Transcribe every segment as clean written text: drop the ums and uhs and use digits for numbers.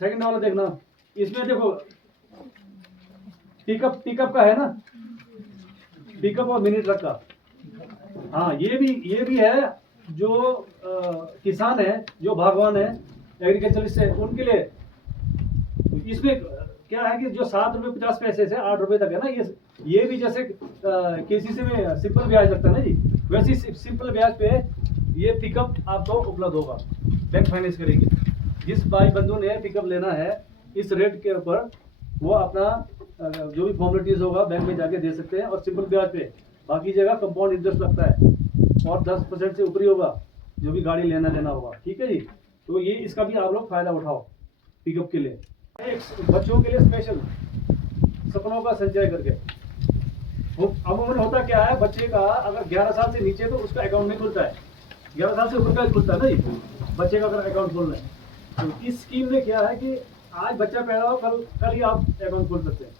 Second वाला देखना, इसमें देखो पिकअप का है ना, पिकअप और मिनी ट्रक का। हाँ, ये भी है जो किसान है, जो बागवान है, एग्रीकल्चरिस्ट है, उनके लिए। इसमें क्या है कि जो 7 रुपये 50 पैसे से 8 रुपये तक है ना, ये भी जैसे केसीसी में सिंपल ब्याज लगता है ना जी, वैसे सिंपल ब्याज पे ये पिकअप आपको उपलब्ध होगा, बैंक फाइनेंस करेगी। जिस भाई बंधु ने पिकअप लेना है इस रेट के ऊपर, वो अपना जो भी फॉर्मेलिटीज होगा बैंक में जाके दे सकते हैं, और सिंपल ब्याज पे। बाकी जगह कंपाउंड इंटरेस्ट लगता है और 10% से ऊपर ही होगा जो भी गाड़ी लेना होगा। ठीक है जी, तो ये इसका भी आप लोग फायदा उठाओ पिकअप के लिए। बच्चों के लिए स्पेशल सपनों का संचय करके, अमूमन होता क्या है, बच्चे का अगर 11 साल से नीचे तो उसका अकाउंट नहीं खुलता है, 11 साल से ऊपर का खुलता है ना जी बच्चे का अगर अकाउंट खोलना है। तो इस स्कीम में क्या है कि आज बच्चा पैदा हो, कल ही आप अकाउंट खोल सकते हैं।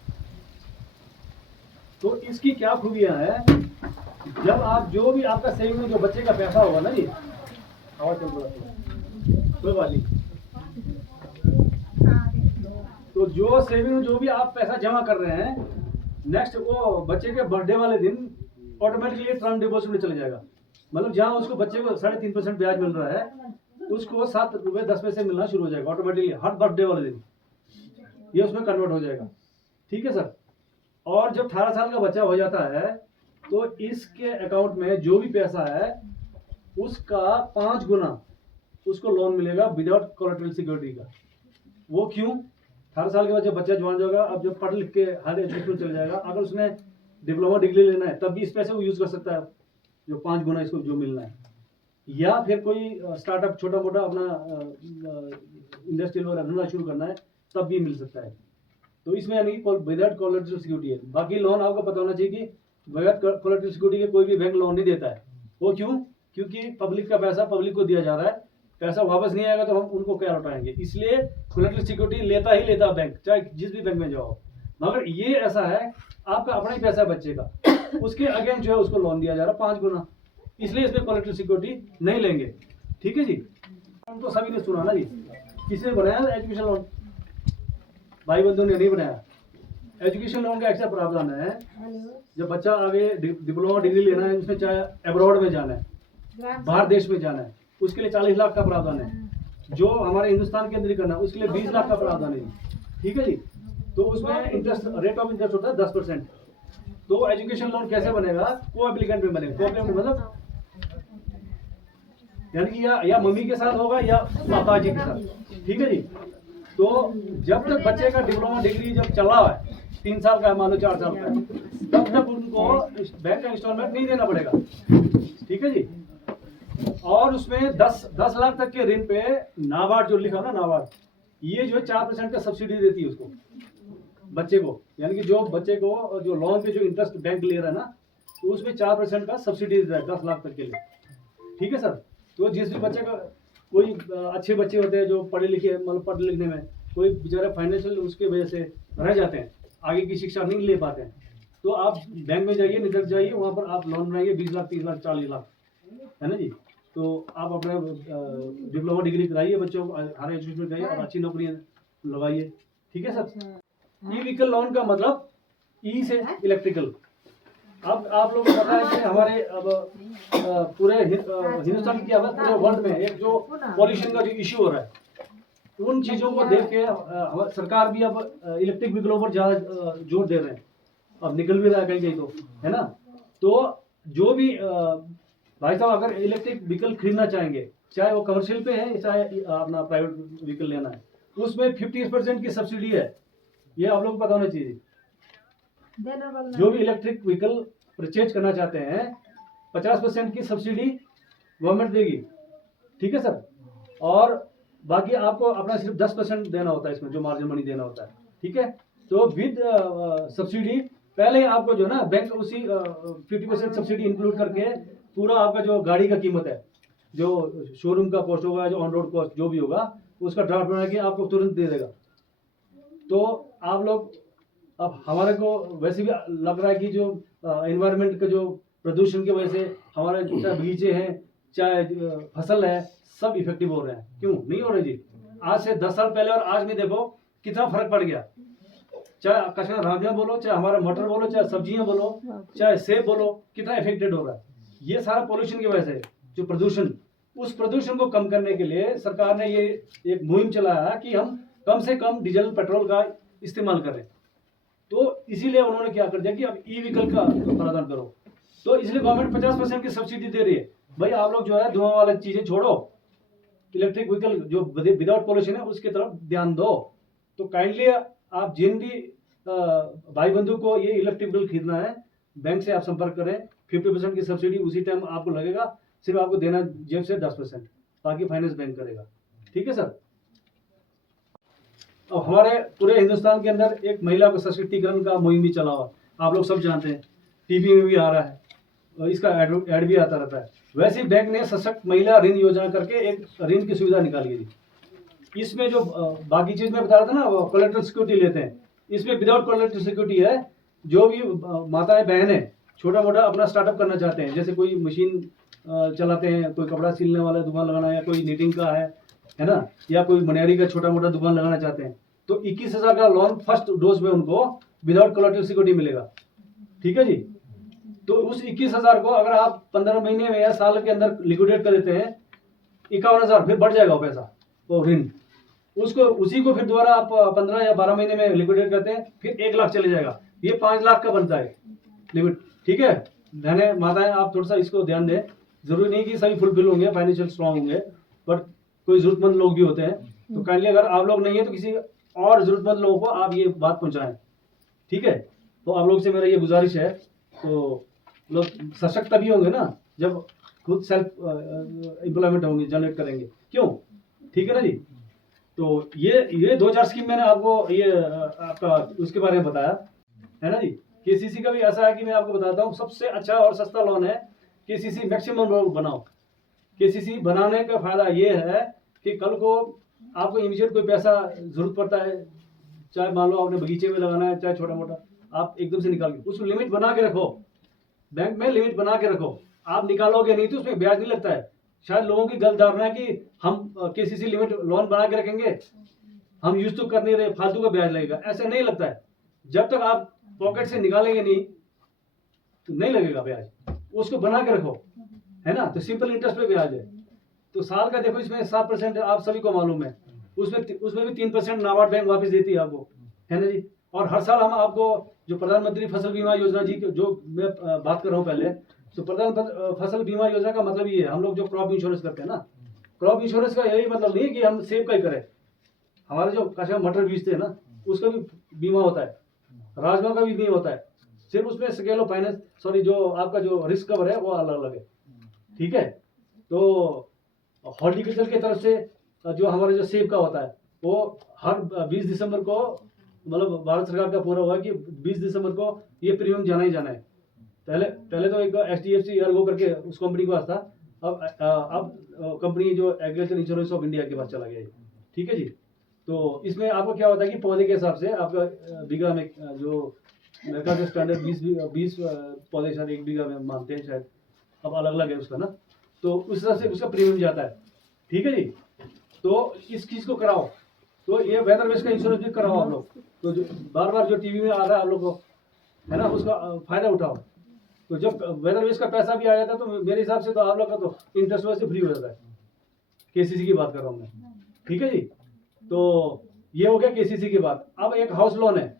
तो इसकी क्या खूबियां हैं, जब आप जो भी आपका सेविंग में जो बच्चे का पैसा होगा ना जी, आवाज चल रहा कोई बात नहीं, तो जो सेविंग में जो भी आप पैसा जमा कर रहे हैं, नेक्स्ट वो बच्चे के बर्थडे वाले दिन ऑटोमेटिकली टर्म डिपॉजिट में चले जाएगा। मतलब जहां उसको बच्चे को 3.5% ब्याज मिल रहा है, उसको 7 रुपये 10 पैसे मिलना शुरू हो जाएगा ऑटोमेटिकली हर बर्थडे वाले दिन, ये उसमें कन्वर्ट हो जाएगा। ठीक है सर। और जब 18 साल का बच्चा हो जाता है तो इसके अकाउंट में जो भी पैसा है उसका 5 गुना उसको लोन मिलेगा विदाउट कोलेटरल सिक्योरिटी का। वो क्यों? 18 साल के बाद जब बच्चा जवान होगा, अब जब पढ़ लिख के हायर एजुकेशन चल जाएगा, अगर उसने डिप्लोमा डिग्री लेना है तब भी इस पैसे को यूज कर सकता है, जो 5 गुना इसको जो मिलना है। या फिर कोई स्टार्टअप छोटा मोटा अपना इंडस्ट्रियल वगैरह धंधा शुरू करना है तब भी मिल सकता है। तो इसमें यानी कि विदाउट कोलेटरल सिक्योरिटी है। बाकी लोन आपको पता होना चाहिए कि बगैर कोलेटरल सिक्योरिटी के कोई भी बैंक लोन नहीं देता है। वो क्यों? क्योंकि पब्लिक का पैसा पब्लिक को दिया जा रहा है, पैसा वापस नहीं आएगा तो हम उनको क्या लौटाएंगे, इसलिए कोलेटरल सिक्योरिटी लेता ही लेता बैंक, चाहे जिस भी बैंक में जाओ। मगर ये ऐसा है, आपका अपना ही पैसा है बच्चे का, उसके अगेंस्ट जो है उसको लोन दिया जा रहा है 5 गुना, इसलिए इसमें कोलेटरल सिक्योरिटी नहीं लेंगे। ठीक है जी। तो सभी ने सुना ना जी, किसने बनाया एजुकेशन लोन? भाई बंधु ने नहीं बनाया। एजुकेशन लोन का ऐसा प्रावधान है, जब बच्चा आगे डिप्लोमा डिग्री लेना है, उसमें चाहे अब्रॉड में जाना है, बाहर देश में जाना है, उसके लिए 40 लाख का प्रावधान है। जो हमारे हिंदुस्तान के अंदर ही करना है उसके लिए 20 लाख का प्रावधान है। ठीक है जी। तो उसमें इंटरेस्ट रेट ऑफ इंटरेस्ट होता है 10%। तो एजुकेशन लोन कैसे बनेगा? को एप्लीकेंट में बनेगा। को एप्लीकेंट मतलब यानी कि या मम्मी के साथ होगा या पापा जी के साथ। ठीक है जी। तो जब तक बच्चे का डिप्लोमा डिग्री जब चला है, 3 साल का है, मान लो 4 साल का, तब तक उनको बैंक का इंस्टॉलमेंट नहीं देना पड़ेगा। ठीक है जी। और उसमें 10 लाख तक के ऋण पे नाबार्ड जो लिखा ना, नाबार्ड, ये जो 4% का सब्सिडी देती है उसको, बच्चे को। यानी कि जो बच्चे को जो लोन पे जो इंटरेस्ट बैंक ले रहा है ना, तो उसमें 4% का सब्सिडी दे रहा है 10 लाख तक के लिए। ठीक है सर। तो जिस भी बच्चे का, कोई अच्छे बच्चे होते हैं जो पढ़े लिखे, मतलब पढ़ लिखने में कोई बेचारा फाइनेंशियल उसके वजह से रह जाते हैं, आगे की शिक्षा नहीं ले पाते हैं, तो आप बैंक में जाइए, निकल जाइए, वहाँ पर आप लोन बनाइए 20 लाख 30 लाख 40 लाख, है ना जी। तो आप अपना डिप्लोमा डिग्री कराइए, बच्चों को हायर एजुकेशन कराइए और अच्छी नौकरियाँ लगाइए। ठीक है सर। ई व्हीकल लोन का मतलब ई से इलेक्ट्रिकल। अब आप लोगों को पता है कि हमारे अब पूरे हिंदुस्तान की अब पूरे वर्ल्ड में एक जो पॉल्यूशन का जो इश्यू हो रहा है, उन चीज़ों को देख के सरकार भी अब इलेक्ट्रिक व्हीकलों पर ज़्यादा जोर दे रहे हैं। अब निकल भी रहा है कहीं कहीं, तो है ना। तो जो भी भाई साहब अगर इलेक्ट्रिक व्हीकल खरीदना चाहेंगे, चाहे वो कमर्शियल पे है चाहे अपना प्राइवेट व्हीकल लेना है, तो उसमें 50% की सब्सिडी है। ये आप लोग को पता होना चाहिए। जो भी इलेक्ट्रिक व्हीकल परचेज करना चाहते हैं, 50% की सब्सिडी गवर्नमेंट देगी। ठीक है सर। और बाकी आपको अपना सिर्फ 10% देना होता है इसमें, जो मार्जिन मनी देना होता है। ठीक है। तो विद सब्सिडी पहले आपको जो ना बैंक उसी 50% सब्सिडी इंक्लूड करके पूरा आपका जो गाड़ी का कीमत है, जो शोरूम का कॉस्ट होगा, जो ऑन रोड कॉस्ट जो भी होगा, उसका ड्राफ्ट बना के आपको तुरंत दे देगा। तो आप लोग, अब हमारे को वैसे भी लग रहा है कि जो एनवायरनमेंट का जो प्रदूषण की वजह से हमारे चाहे बगीचे हैं चाहे फसल है, सब इफेक्टिव हो रहे हैं। क्यों नहीं हो रहे जी? आज से 10 साल पहले और आज में देखो कितना फर्क पड़ गया। चाहे कश्मीर राजमा बोलो, चाहे हमारा मटर बोलो, चाहे सब्जियां बोलो, चाहे सेब बोलो, कितना इफेक्टेड हो रहा है। ये सारा पोल्यूशन की वजह से, जो प्रदूषण, उस प्रदूषण को कम करने के लिए सरकार ने ये एक मुहिम चलाया कि हम कम से कम डीजल पेट्रोल का इस्तेमाल करें। तो इसीलिए उन्होंने क्या कर दिया कि अब ई व्हीकल का प्रावधान करो। तो इसलिए गवर्नमेंट 50% की सब्सिडी दे रही है। भाई आप लोग जो है धुआं वाली चीजें छोड़ो, इलेक्ट्रिक व्हीकल जो विदाउट पोल्यूशन है उसकी तरफ ध्यान दो। तो काइंडली आप जिन भी भाई बंधु को ये इलेक्ट्रिक व्हीकल खरीदना है, बैंक से आप संपर्क करें। 50% की सब्सिडी उसी टाइम आपको लगेगा, सिर्फ आपको देना जेब से 10%, बाकी फाइनेंस बैंक करेगा। ठीक है सर। अब हमारे पूरे हिंदुस्तान के अंदर एक महिला को सशक्तिकरण का मुहिम भी चला हुआ, आप लोग सब जानते हैं, टीवी में भी आ रहा है, इसका ऐड भी आता रहता है। वैसे ही बैंक ने सशक्त महिला ऋण योजना करके एक ऋण की सुविधा निकाली है। इसमें जो बाकी चीज में बता रहा था ना, वो कोलेटरल सिक्योरिटी लेते हैं, इसमें विदाउट कोलेटरल सिक्योरिटी है। जो भी माताएं बहनें छोटा मोटा अपना स्टार्टअप करना चाहते हैं, जैसे कोई मशीन चलाते हैं, कोई कपड़ा सिलने वाला दुकान लगाना, या कोई नीटिंग का है ना, या कोई मनियारी का छोटा मोटा दुकान लगाना चाहते हैं, तो 21,000 का लोन फर्स्ट डोज में उनको विदाउट कोलेटरल सिक्योरिटी मिलेगा। ठीक है जी। तो उस 21,000 को अगर आप 15 महीने में या साल के अंदर लिक्विडेट कर देते हैं, 51,000 फिर बढ़ जाएगा वो पैसा, वो ऋण। उसको उसी को फिर दोबारा आप 15 या 12 महीने में लिक्विडेट करते हैं, फिर 1 लाख चले जाएगा। ये 5 लाख का बनता है लिमिट। ठीक है, बहने माताएं आप थोड़ा सा इसको ध्यान दें। जरूरी नहीं कि सभी फुलफिल होंगे, फाइनेंशियल स्ट्रांग होंगे, बट कोई जरूरतमंद लोग भी होते हैं। तो काइंडली अगर आप लोग नहीं है तो किसी और जरूरतमंद लोगों को आप ये बात पहुंचाएं। ठीक है। तो आप लोग से मेरा ये गुजारिश है। तो लोग सशक्त तभी होंगे ना जब खुद सेल्फ एम्प्लॉयमेंट होंगे, जनरेट करेंगे। क्यों? ठीक है ना जी। तो ये 2-4 स्कीम मैंने आपको ये आपका उसके बारे में बताया है ना जी। केसीसी का भी ऐसा है कि मैं आपको बताता हूँ, सबसे अच्छा और सस्ता लोन है केसीसी। मैक्सिमम लोन बनाओ। केसीसी बनाने का फायदा ये है कि कल को आपको इमीडिएट कोई पैसा जरूरत पड़ता है, चाहे मान लो आपने बगीचे में लगाना है, चाहे छोटा मोटा, आप एकदम से निकाल के उसको लिमिट बना के रखो। बैंक में लिमिट बना के रखो। आप निकालोगे नहीं तो उसमें ब्याज नहीं लगता है। शायद लोगों की गलत धारणा है कि हम केसीसी लिमिट लोन बना के रखेंगे, हम यूज तो कर नहीं रहे, फालतू का ब्याज लगेगा। ऐसे नहीं लगता है। जब तक आप पॉकेट से निकालेंगे नहीं तो नहीं लगेगा ब्याज। उसको बना के रखो, है ना। तो सिंपल इंटरेस्ट पे ब्याज है। तो साल का देखो इसमें 7% आप सभी को मालूम है। उसमें भी 3% नाबार्ड बैंक वापस देती है आपको, है ना जी। और हर साल हम आपको जो प्रधानमंत्री फसल बीमा योजना जी जो मैं बात कर रहा हूँ पहले, तो प्रधानमंत्री फसल बीमा योजना का मतलब ये है, हम लोग जो क्रॉप इंश्योरेंस करते हैं ना, क्रॉप इंश्योरेंस का यही मतलब नहीं है कि हम सेब का ही करें। हमारे जो कच्चा मटर बीजते हैं ना, उसका भी बीमा होता है, राजमा का भी बीमा होता है। सिर्फ उसमें स्केल ऑफ फाइनेंस जो आपका जो रिस्क कवर है वो अलग अलग है। ठीक है। तो हॉर्टिकल्चर की तरफ से जो हमारा जो सेब का होता है, वो हर 20 दिसंबर को, मतलब भारत सरकार का पूरा हुआ कि 20 दिसंबर को ये प्रीमियम जाना ही जाना है। पहले तो एक HDFC एर्गो करके उस कंपनी के पास था, अब कंपनी जो एग्रीकल्चर इंश्योरेंस ऑफ इंडिया के पास चला गया है। ठीक है जी। तो इसमें आपको क्या होता है कि पौधे के हिसाब से आपका बीघा में जो मेरे ख्याल से स्टैंडर्ड 20 पौधे शायद 1 बीघा में मानते हैं, शायद अब अलग अलग है उसका ना। तो उस हिसाब से उसका प्रीमियम जाता है। ठीक है जी। तो इस चीज को कराओ। तो ये वेदर बेस का इंश्योरेंस भी कराओ आप लोग। तो जो बार बार जो टीवी में आ रहा है आप लोग को, है ना, उसका फायदा उठाओ। तो जब वेदर बेस का पैसा भी आ जाता है तो मेरे हिसाब से तो आप लोग का तो इंटरेस्ट वैसे फ्री हो जाता है। केसीसी की बात कर रहा हूँ मैं। ठीक है जी। तो ये हो गया केसीसी की बात। अब एक हाउस लोन है,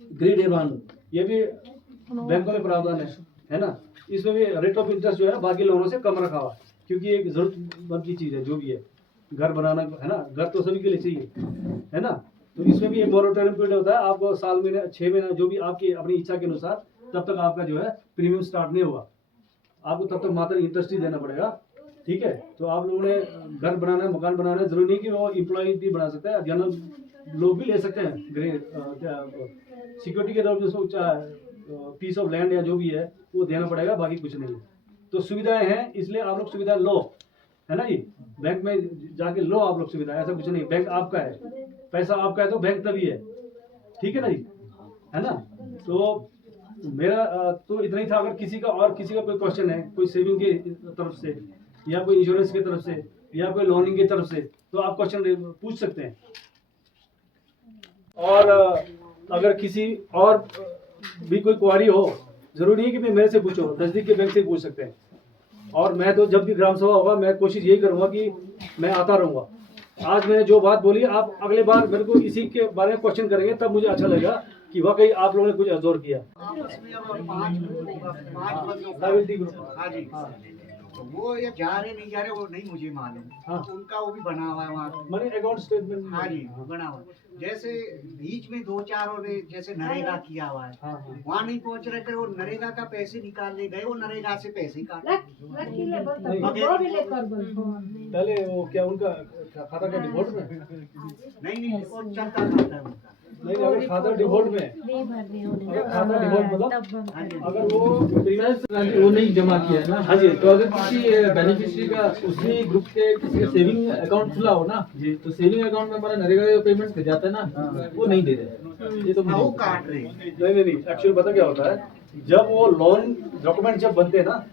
ग्रीन एडवांस, ये भी बैंकों में प्रावधान है ना। इसमें भी रेट ऑफ इंटरेस्ट जो है ना बाकी लोगों से कम रखा हुआ, क्योंकि एक जरूरतमंद की चीज है जो भी है, घर बनाना है ना, घर तो सभी के लिए चाहिए, है ना। तो इसमें भी एक मोरेटोरियम पीरियड होता है। आपको साल में 6 महीने जो भी आपकी अपनी इच्छा के अनुसार, तब तक आपका जो है प्रीमियम स्टार्ट नहीं होगा। आपको तब तक मात्र इंटरेस्ट ही देना पड़ेगा। ठीक है। तो आप लोगों ने घर बनाना है, मकान बनाना है, जरूरी नहीं कि वो एम्प्लॉय भी बना सकता है, जनरल लोग भी ले सकते हैं। क्या सिक्योरिटी के तौर पर पीस ऑफ लैंड या जो भी है वो देना पड़ेगा, बाकी कुछ नहीं है। तो सुविधाएं हैं, इसलिए आप लोग सुविधा लो, है ना जी। बैंक में जाके लो आप लोग सुविधा, ऐसा कुछ नहीं। बैंक आपका है, पैसा आपका है, तो बैंक तभी है। ठीक है ना जी, है ना। तो मेरा तो इतना ही था। अगर किसी का कोई क्वेश्चन है, कोई सेविंग की तरफ से या कोई इंश्योरेंस की तरफ से या कोई लोनिंग की तरफ से, तो आप क्वेश्चन पूछ सकते हैं। और अगर किसी और भी कोई क्वारी हो, जरूरी नहीं कि मेरे से पूछो, नजदीक के बैंक से पूछ सकते हैं। और मैं तो जब भी ग्राम सभा होगा मैं कोशिश यही करूंगा कि मैं आता रहूंगा। आज मैंने जो बात बोली, आप अगले बार मेरे को इसी के बारे में क्वेश्चन करेंगे, तब मुझे अच्छा लगेगा कि वाकई आप लोगों ने कुछ अब्जॉर्व किया। आपस में अब 5 बंदों का लायबिलिटी ग्रुप, हाँ जी, तो वो ये जा रहे नहीं जा रहे वो नहीं मुझे मालूम। हाँ। उनका वो भी बना हुआ है वहाँ। मनी अकाउंट स्टेटमेंट, हाँ जी, बना हुआ है। जैसे बीच में 2-4 और जैसे नरेगा किया हुआ है, हाँ हाँ, वहाँ नहीं पहुँच रहे थे, वो नरेगा का पैसे निकालने गए, वो नरेगा से पैसे ही काट। पहले वो क्या उनका खाता का डिफॉल्ट में, नहीं वो चलता खाता है उनका। नहीं अगर खाता डिफॉल्ट में, अगर खाता डिफॉल्ट मतलब अगर वो नहीं जमा किया है ना। हाँ जी, तो अगर किसी बेनिफिशियरी का उसी ग्रुप के किसी का सेविंग अकाउंट खुला हो ना जी, तो सेविंग अकाउंट में हमारा नरेगा का पेमेंट कर जाता है ना, वो नहीं दे रहे, ये तो हाँ, वो मुझे काट रहे। नहीं एक्चुअली पता क्या होता है, जब वो लोन डॉक्यूमेंट जब बनते हैं ना,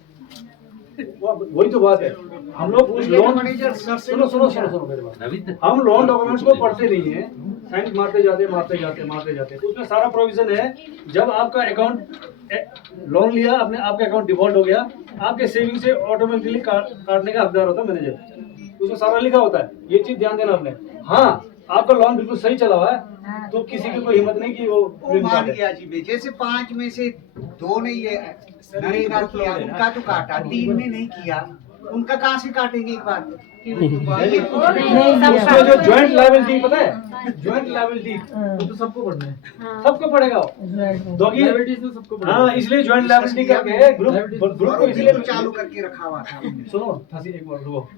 वही तो बात है, हम लोग उस लोन मैनेजर सर से सुनो मेरे बात, हम लोन डॉक्यूमेंट्स को पढ़ते नहीं है, साइन मारते जाते, तो उसमें सारा प्रोविजन है। जब आपका अकाउंट लोन लिया आपने, आपका अकाउंट डिफॉल्ट हो गया, आपके सेविंग से ऑटोमेटिकली काटने का हकदार होता है मैनेजर, उसमें सारा लिखा होता है, ये चीज ध्यान देना आपने। हाँ, आपका लोन बिल्कुल सही चला हुआ है, तो किसी की कोई हिम्मत नहीं कि वो मान गया जी। जैसे 5 में से 2 ने ये नरेगा किया, उनका तो काटा, 3 ने नहीं किया, उनका कहाँ से काटेंगे एक बार? उसमें जो ज्वाइंट लायबिलिटी पता है, ज्वाइंट लायबिलिटी वो तो सबको पढ़ना है, सबको पड़ेगा वो दोगी। लायबिलिटीज तो सबको पढ़ना हाँ, इसलिए ज्वाइंट लायबिलिटी करके ग्रुप को इसलिए चालू करके रखा हुआ था। सुनो, हंसी एक बार रुको।